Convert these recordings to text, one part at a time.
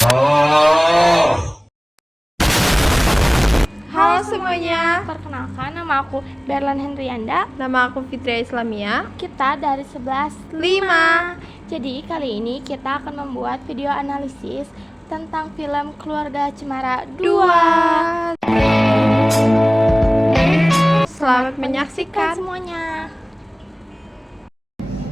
Halo semuanya, Perkenalkan, nama aku Berlan Hendrianda. nama aku Fitria Islamia. Kita dari 11.5. Jadi kali ini kita akan membuat video analisis tentang film Keluarga Cemara 2. Selamat menyaksikan. Semuanya.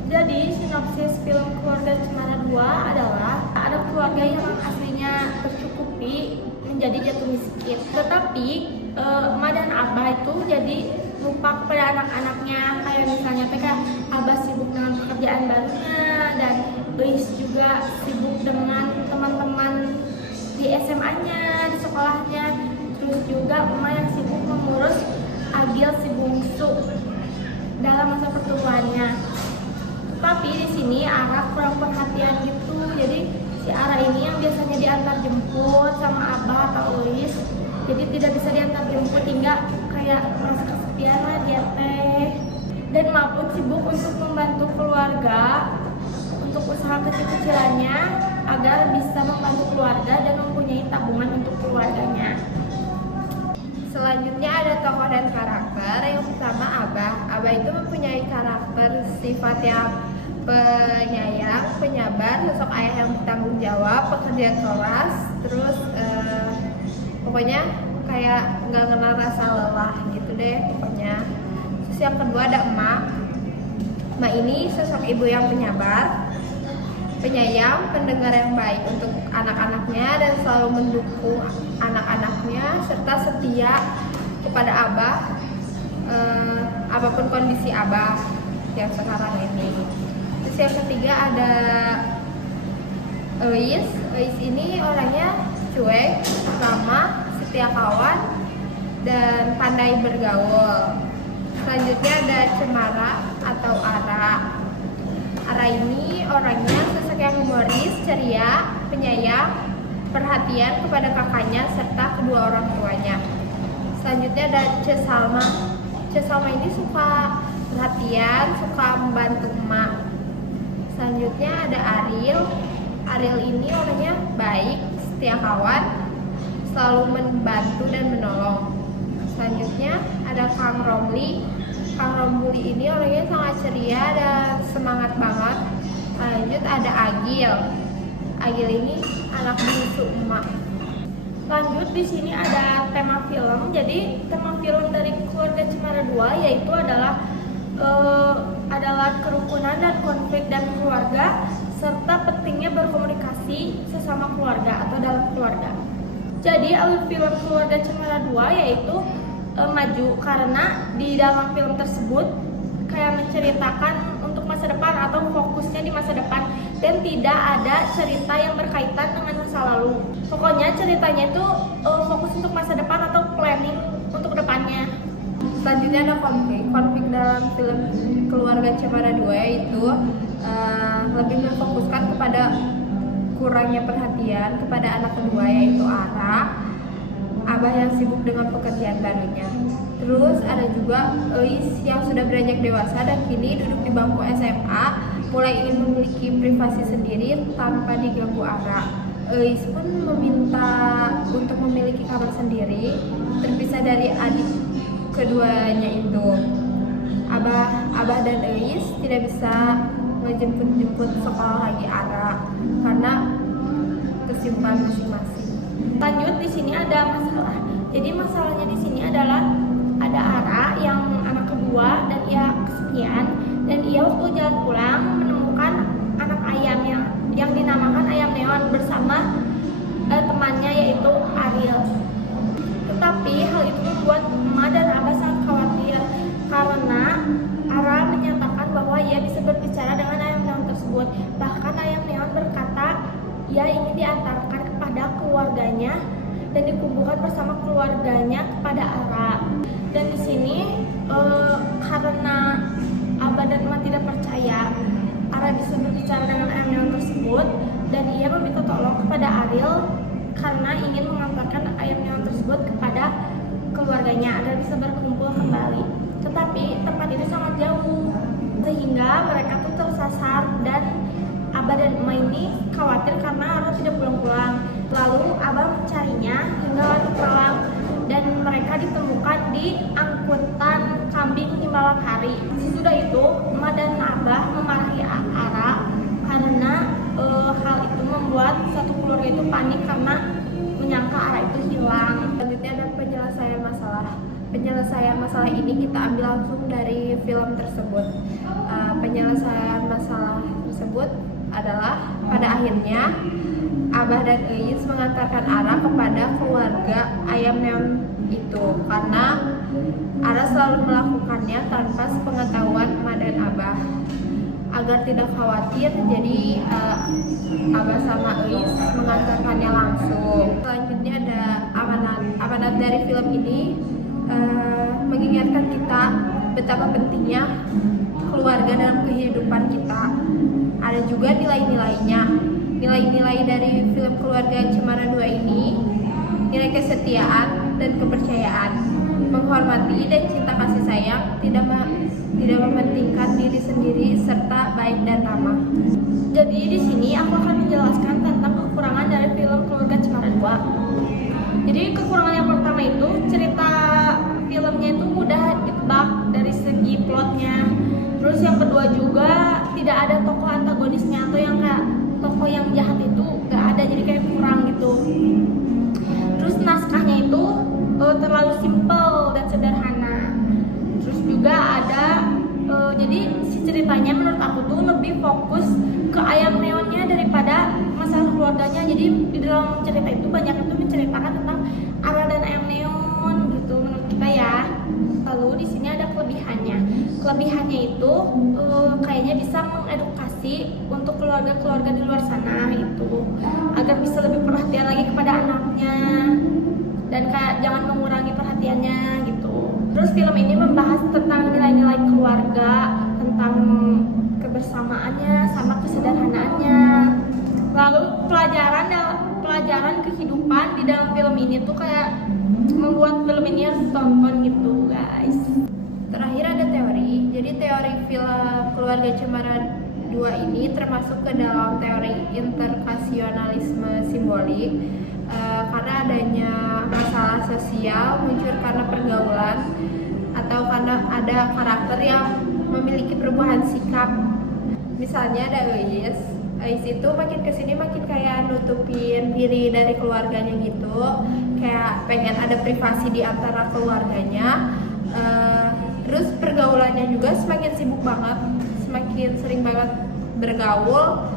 Jadi sinopsis film Keluarga Cemara 2 adalah ada keluarga yang aslinya tercukupi menjadi jatuh miskin. Tetapi emak dan abah itu jadi lupa kepada anak-anaknya, kayak misalnya abah sibuk dengan pekerjaan barunya dan Luis juga sibuk dengan teman-teman di SMA-nya, di sekolahnya. Terus juga emak yang sibuk mengurus Agil si bungsu dalam masa pertumbuhannya. Tapi di sini Ara kurang perhatian gitu. Jadi si Ara ini yang biasanya diantar jemput sama abah atau Luis, jadi tidak bisa diantar jemput hingga kayak merasa kesepian lah dia teh. Dan emak pun sibuk untuk membantu keluarga untuk usaha kecil-kecilannya agar bisa membantu keluarga dan mempunyai tabungan untuk keluarganya. Selanjutnya ada tokoh dan karakter. Yang pertama Abah. Abah itu mempunyai karakter sifat yang penyayang, penyabar, sosok ayah yang bertanggung jawab, pekerja keras, terus pokoknya kayak nggak kenal rasa lelah gitu deh pokoknya. Terus yang kedua ada emak. Emak ini sosok ibu yang penyabar, penyayang, pendengar yang baik untuk anak-anaknya dan selalu mendukung anak-anaknya serta setia kepada abah apapun kondisi abah yang sekarang ini. Terus yang ketiga ada Eis. Eis ini orangnya cuek, ramah, setia kawan, dan pandai bergaul. Selanjutnya ada Cemara atau Ara. Ara ini orangnya sosok yang humoris, ceria, penyayang, perhatian kepada kakaknya serta kedua orang tuanya. Selanjutnya ada Salma. Salma ini suka perhatian, suka membantu emak. Selanjutnya ada Ariel. Ariel ini orangnya baik, setia kawan, selalu membantu dan menolong. Selanjutnya ada Kang Romli. Kang Romli ini orangnya sangat ceria dan semangat banget. Lanjut ada Agil. Agil ini anak bungsu emak. Lanjut di sini ada tema film. Jadi tema film dari Keluarga Cemara 2 yaitu adalah kerukunan dan konflik dan keluarga serta pentingnya berkomunikasi sesama keluarga atau dalam keluarga. Jadi alur film Keluarga Cemara 2 yaitu maju karena di dalam film tersebut kayak menceritakan untuk masa depan atau fokusnya di masa depan dan tidak ada cerita yang berkaitan dengan masa lalu. Pokoknya ceritanya itu fokus untuk masa depan atau planning untuk depannya. Selanjutnya ada konflik dalam film Keluarga Cemara 2 itu lebih memfokuskan kepada kurangnya perhatian kepada anak kedua yaitu Ara, abah yang sibuk dengan pekerjaan barunya. Terus ada juga Eis yang sudah beranjak dewasa dan kini duduk di bangku SMA, mulai ingin memiliki privasi sendiri tanpa diganggu Ara. Eis pun meminta untuk memiliki kamar sendiri, terpisah dari adik keduanya itu. Abah dan Eis tidak bisa ngejemput sekolah lagi Ara karena kesibukan masing-masing. Lanjut di sini ada masalah. Jadi masalahnya di sini adalah ada Ara yang anak kedua dan ia kesepian dan ia waktu jalan pulang menemukan anak ayam yang dinamakan ayam neon bersama temannya yaitu Ariel. Tetapi hal itu membuat emak dan abah sangat khawatir karena Ara menyatakan bahwa ia bisa berbicara dengan ayam neon tersebut. Bahkan ayam neon berkata ia ingin diantarkan kepada keluarganya dan dikumpulkan bersama keluarganya kepada Ara. Dan di sini karena abah dan emak tidak percaya Ara bisa berbicara dengan ayam neon tersebut dan ia meminta tolong kepada Ariel karena ingin mengantarkan ayam neon tersebut kepada keluarganya agar bisa berkumpul kembali. Tetapi tempat itu sangat jauh sehingga mereka tuh tersasar dan abah dan emak ini khawatir karena Ara tidak pulang-pulang. malam hari. Sesudah itu, emak dan abah memarahi Ara karena hal itu membuat satu keluarga itu panik karena menyangka Ara itu hilang. Selanjutnya ada penyelesaian masalah. Penyelesaian masalah ini kita ambil langsung dari film tersebut. Penyelesaian masalah tersebut adalah pada akhirnya Abah dan Eis mengantarkan Ara kepada keluarga ayam neon itu karena Ara selalu melakukannya tanpa sepengetahuan emak dan Abah. Agar tidak khawatir, jadi Abah sama Eis mengantarkannya langsung. Selanjutnya ada amanat. Amanat dari film ini mengingatkan kita betapa pentingnya keluarga dalam kehidupan kita. Ada juga nilai-nilainya. Nilai-nilai dari film Keluarga Cemara 2 ini, nilai kesetiaan dan kepercayaan, menghormati dan cinta kasih sayang, tidak mementingkan diri sendiri, serta baik dan ramah. Jadi di sini aku akan menjelaskan tentang kekurangan dari film Keluarga Cemara 2. Jadi kekurangan yang pertama itu cerita filmnya itu mudah ditebak dari segi plotnya. Terus yang kedua juga tidak ada tokoh antagonisnya atau yang kayak tokoh yang jahat itu gak ada, jadi kayak kurang gitu. Terus naskahnya itu terlalu simple dan sederhana. Terus juga ada jadi si ceritanya menurut aku tuh lebih fokus ke ayam neonnya daripada masalah keluarganya. Jadi di dalam cerita itu banyak itu menceritakan tentang Ara dan ayam neon gitu menurut kita ya. Lalu di sini ada kelebihannya. Kelebihannya itu kayaknya bisa mengedukasi untuk keluarga-keluarga di luar sana itu agar bisa lebih perhatian lagi kepada anaknya dan kayak jangan mengurangi perhatiannya gitu. Terus film ini membahas tentang nilai-nilai keluarga, tentang kebersamaannya sama kesederhanaannya. Lalu pelajaran kehidupan di dalam film ini tuh kayak membuat film ini harus ditonton gitu guys. Terakhir ada teori. Jadi teori film Keluarga Cemara 2 ini termasuk ke dalam teori interkasionalisme simbolik. Karena adanya masalah sosial muncul karena pergaulan atau karena ada karakter yang memiliki perubahan sikap. Misalnya ada Eis itu makin kesini makin kayak nutupin diri dari keluarganya gitu, kayak pengen ada privasi di antara keluarganya. Terus pergaulannya juga semakin sibuk banget, semakin sering banget bergaul,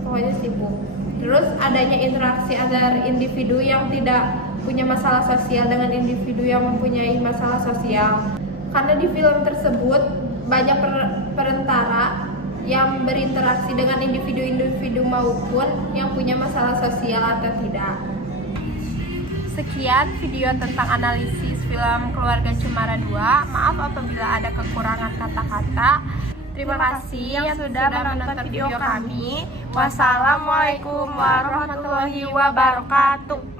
pokoknya sibuk. Terus adanya interaksi antar individu yang tidak punya masalah sosial dengan individu yang mempunyai masalah sosial. Karena di film tersebut banyak perantara yang berinteraksi dengan individu-individu maupun yang punya masalah sosial atau tidak. Sekian video tentang analisis film Keluarga Cemara 2. Maaf apabila ada kekurangan kata-kata. Terima kasih yang sudah menonton video kami. Wassalamualaikum warahmatullahi wabarakatuh.